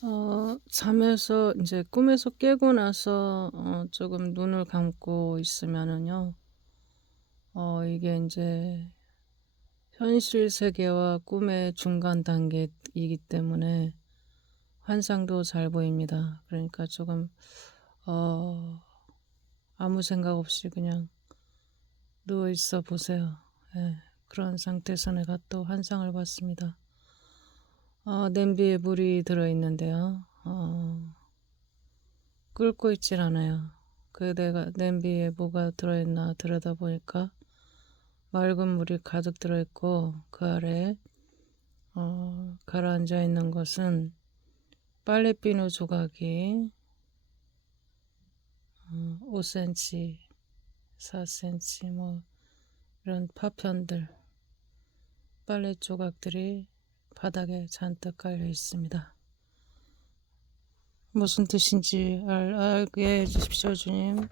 어 잠에서 인제 꿈에서 깨고 나서 어 조금 눈을 감고 있으면은요. 어 이게 인제 현실 세계와 꿈의 중간 단계이기 때문에 환상도 잘 보입니다. 그러니까 조금 어 아무 생각 없이 그냥 누워 있어 보세요. 예. 그런 상태에서 내가 또 환상을 봤습니다. 어 냄비에 물이 들어 있는데요. 어 끓고 있질 않아요. 그 내가 냄비에 뭐가 들어 있나 들여다보니까 맑은 물이 가득 들어 있고 그 아래에 어 가라앉아 있는 것은 빨래비누 조각이 어 5cm, 4cm 뭐 이런 파편들 빨래 조각들이 바닥에 잔뜩 깔려 있습니다. 무슨 뜻인지 알, 알게 해 주십시오, 주님.